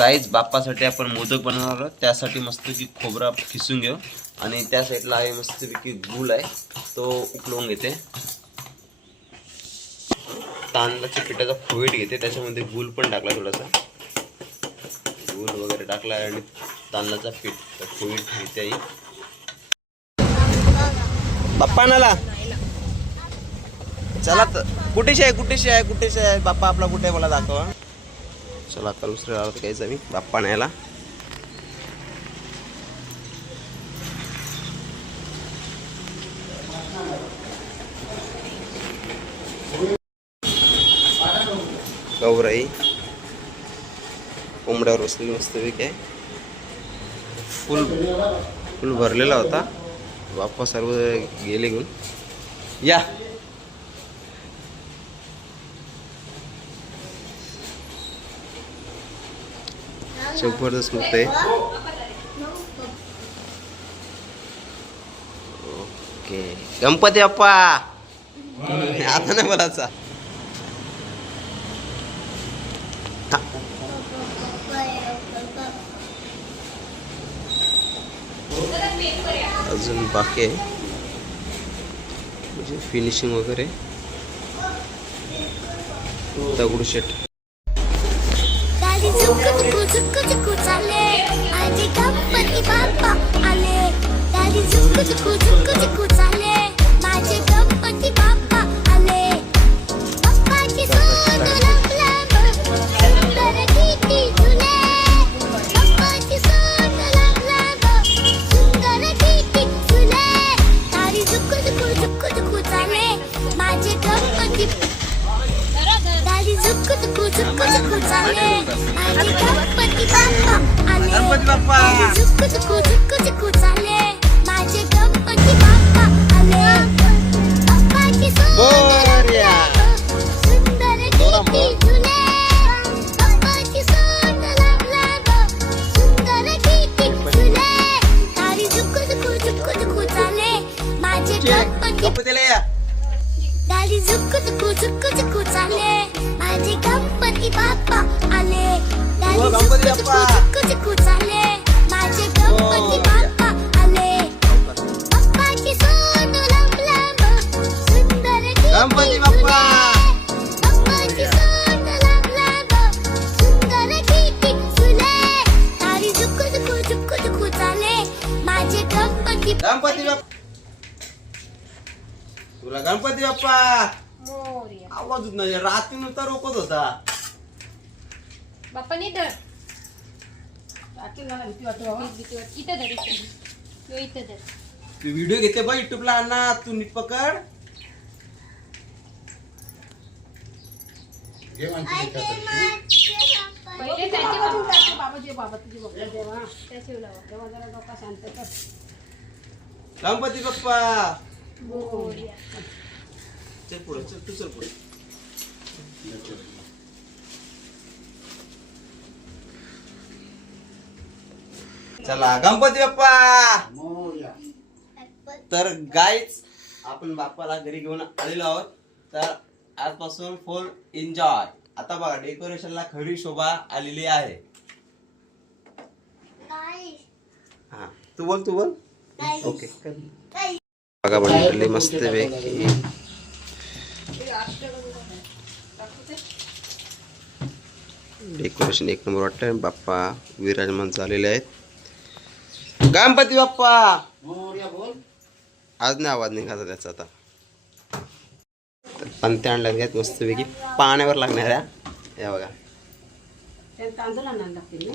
Guys बाप्पासाठी आपण मोदक बनवणार आहोत. त्यासाठी मस्त की खोबरा खिसून घेऊ. आणि त्या साईडला आहे मस्तपैकी गुल आहे. तो उकळवून घेते. तांदळाच्या पिठाचा फोईट घेते. त्याच्यामध्ये गुल पण टाकला थोडासा. गुल वगैरे टाकला आणि तांदळाचा पीठ फोईट घेते आई. बाप्पा नाला चला तर. कुठेशी आहे? कुठेशी आहे? कुठेशी आहे? बाप्पा आपला कुठे आहे? मला दाखवा. चला आता दुसऱ्या गावात घ्यायचं मी बाप्पा न्यायला. गौराई. कोंबड्यावर बसलेली मस्त आहे फुल फुल भरलेला होता. बाप्पा सर्व गेले घेऊन. या. जबरदस्त मस्त आहे. ओके. गणपती अप्पा आता नाही बोलायचा. अजून बाकी आहे. म्हणजे फिनिशिंग वगैरे. दगडूशेठ. गणपती बाप्पा आले. गणपती बाप्पा. झुक झुकू झुक झुकू चाले माझे गणपती बाप्पा आले. बाप्पाची मोरया. सुंदर किती झुले बाप्पाची सोड सुंदर झुले दादी झुक झुकू झुक झुकू चाले माझे गणपती गणपतीला या. दादी झुक झुकू झुक झुकू चाले माझे गणपती बाप्पा आले गणपती बाप्पा. चाले माझे गणपती बाप्पा आले बाप्पाची सोड लांब लांब सुंदर किती गणपती बाप्पा. झुले. बाप्पाची सोड लांब लांब सुंदर किती झुले. दादी झुक झुकू झुक झुकू चाले माझे गणपती गणपती बाप्पा तुला गणपती बाप्पा मोरया. आवाज होत नाही रात्रीनुसार रोकत होता. बाप्पा नीट धर. आतील मला भीती वाटते बाबा. भीती इथं धर इथं इथं धर. तू व्हिडिओ घेते बघ युट्यूबला आणा तू नीट पकड. पहिले बाबा जे बाबा तुझे बाबा देवा त्याच्यावर लावा. तेव्हा जरा डोका शांत कर. गणपती बाप्पा. मोरया चल पुढे चल तू चल पुढे. चला गणपती बाप्पा! तर गाईच आपण बाप्पाला घरी घेऊन आलेलो आहोत. तर आजपासून फुल एन्जॉय आता बघा डेकोरेशनला खरी शोभा आलेली आहे. हा. तू बोल तू बोल. ओके बघा बनवली मस्त पैकी. डेकोरेशन एक नंबर वाटतंय. बाप्पा विराजमान झालेले आहेत. गणपती बाप्पा. आज नाही आवाज निघाला त्याचा आता. तर पंत्या आणल्यात घ्यात मस्तपैकी. पाण्यावर लागणाऱ्या. या बघा. तांदूळ आणायला लागतील हा.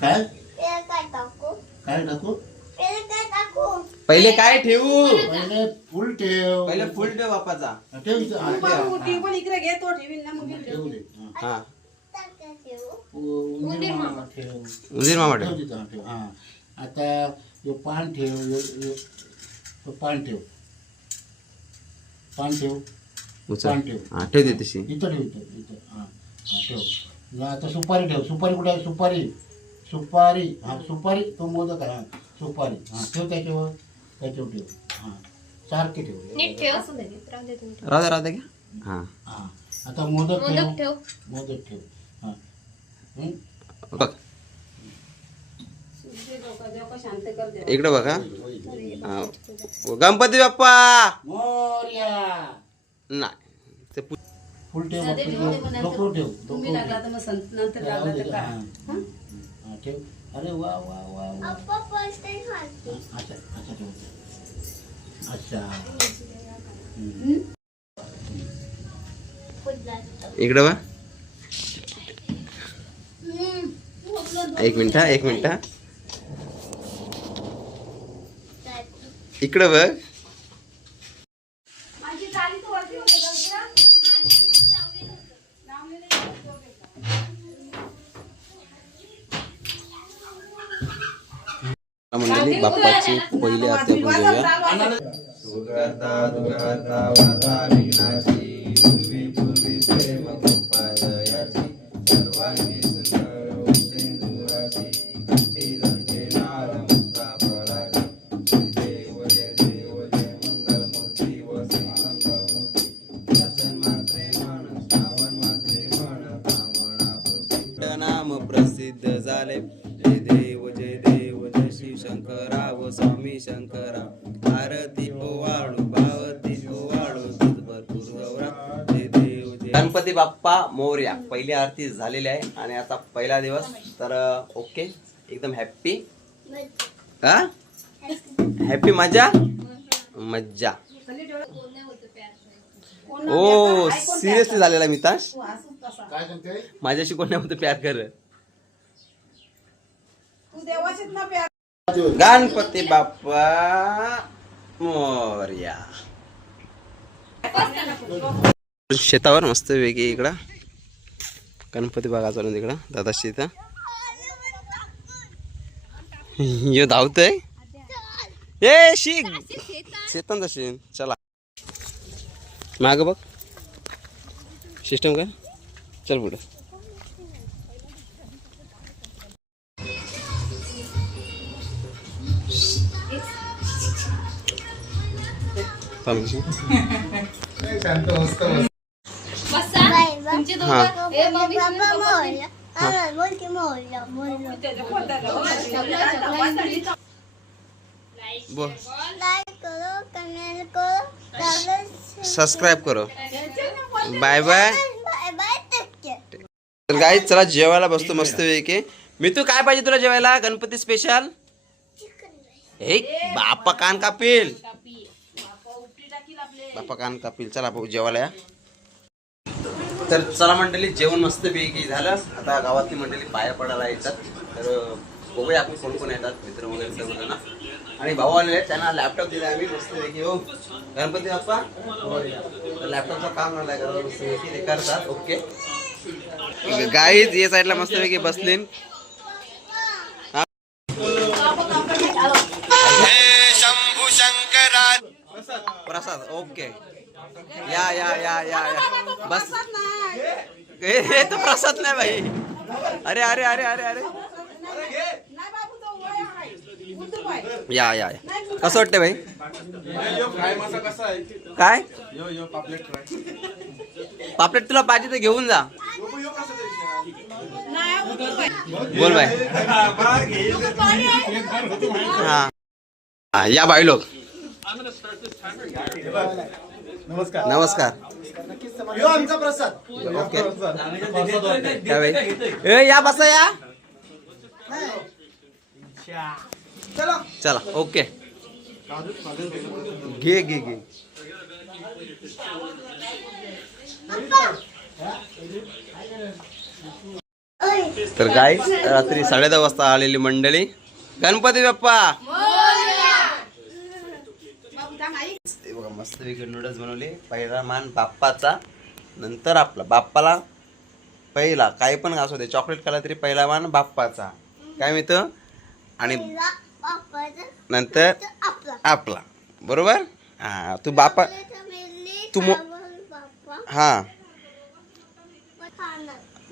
काय? काय टाकू? पहिले काय ठेवू? पहिले फुल ठेव. पहिले फुल ठेव बाप्पाचा. ठेव इथं. हा, ठेव. पण ती पण इकडे घे तो ठेवीन ना मग ठेवू दे. हा. हा. उ- उंदीर मामा ठेव. उंदीर मामा ठेव. ठेव तिथं, हा, ठेव. हा. आता यो पान ठेव यो- यो- यो पान ठेव. पान ठेव. उचल. पान ठेव. हा ठेव दे तशी. इथं ठेव इथं इथं. हा हा ठेव. न आता सुपारी ठेव. सुपारी कुठे आहे? सुपारी. सुपारी. हा सुपारी. तो मोदक आहे. हा सुपारी. हा ठेव त्याच्यावर. त्याच्यावर ठेव. हां. सारखे ठेव. नीट ठेव. असं नाही. राहू दे तुम्ही. राहू दे राहू दे घ्या. हां. हां. आता मोदक मोदक ठेव. मोदक ठेव. हां. हं? बघ. दे डोकं डोकं शांत कर दे इकडे बघा. हा. गणपती बाप्पा! मोरया! नाही. ते पु- फुल ठेव ठेवू. डोकं तुम्ही डोकं लागला तर मग संत नंतर राहू लागला दे तर काय? हां? हां ठेव. अरे वा वा वा वा. अच्छा अच्छा ठेव अच्छा. हम्म? इकडे बघ. एक मिनिट हा, एक मिनिट हा. इकडे बघ. मंडळी बाप्पाची पहिली आरती आपण घेऊया. बाप्पा मोर्या. पहिली आरती झालेली आहे आणि आता पहिला दिवस. तर ओके. एकदम हॅप्पी हा? हॅपी मजा? मज्जा. ओ सिरियसली झालेला मिताश? माझ्याशी कोण नाही होतं प्यार कर. गणपती बाप्पा मोर्या. शेतावर मस्त वेगळी इकडं. गणपती बागा चालून तिकडं दादा शेता यो धावतय? ए शी शेतान तशी चला. माग बघ. सिस्टम का चल पुढं. थांब. हा. मम्मी हा बोल. सबस्क्राईब करो बाय बाय तर गाई चला जेवायला बसतो मस्त पैकी. मी तू काय पाहिजे तुला जेवायला? गणपती स्पेशल हे बाप्पा कान कापील. बाप्पा कान कापील. चला भाऊ जेवायला या. तर चला मंडळी जेवण मस्त पैकी झालं. आता गावातली मंडळी बाहेर पडायला येतात. तर बघूया आपण कोण कोण येतात मित्र वगैरे सर्व जण आणि भाऊ आलेले त्यांना लॅपटॉप दिला आम्ही मस्त पैकी हो गणपती बाप्पा? लॅपटॉपचं काम पैकी ते करतात. ओके. गाईज या साईडला मस्त पैकी बसलीन. प्रसाद ओके. या या या या या। बस। हे तर प्रसाद नाही भाई। अरे अरे अरे अरे अरे। या या या. कसं वाटतं भाई? काय? पापलेट तुला पाहिजे तर घेऊन जा। बोल भाई हा. या भाई लोक। नमस्कार. नमस्कार. आमचा प्रसाद. ओके. काय भाई ए या बसा या. चला. ओके. घे घे घे. तर गाय रात्री साडे दहा वाजता आलेली मंडळी. गणपती बाप्पा हे बघा मस्त वेगळे नूडल्स बनवले. पहिला मान बाप्पाचा नंतर आपला. बाप्पाला पहिला काही पण असू दे चॉकलेट खाला तरी पहिला मान बाप्पाचा. काय मिळत आणि नंतर आपला. बरोबर? हा तू बाप्पा तू हा.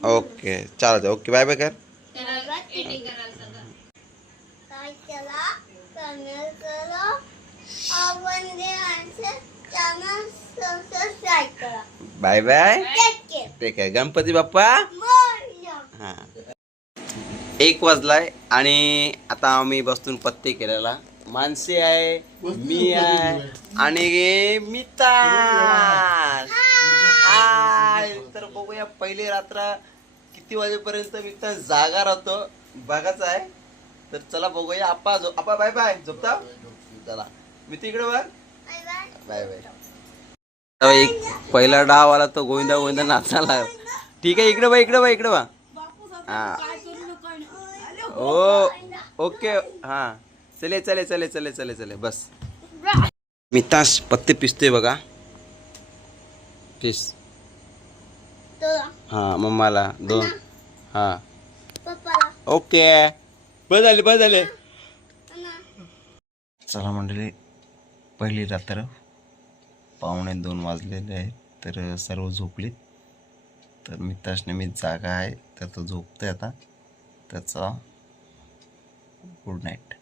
ओके चालतं ओके बाय बाय करो बाय बाय. ठीक आहे गणपती बाप्पा. हा. एक वाजलाय आणि आता आम्ही बसून पत्ते केलेला. माणसे आहे मी आहे आणि हाय. तर बघूया पहिले रात्र किती वाजेपर्यंत मिताज जागा राहतो बघाच आहे. तर चला बघूया. आपा झो आपा बाय बाय. झोपता? चला. मी तिकडे bye. Bye bye. एक पहिला डाव आला तो गोविंदा गोविंदा नाचायला. ठीक आहे इकडे बा इकडे बा इकडे बा हा. ओ ओके. हा. चले चले चले चले चले चले. बस. मितास पत्ते पिसतोय बघा. पिस. तुला, हा मम्माला दोन. हा. ओके. बस झाले बस झाले. चला मंडळी पहिली रात्र पावणे दोन वाजलेले आहेत तर सर्व झोपलीत. तर मित्रास नेहमीच जागा आहे तर तो आहे आता. त्याचा गुड नाईट.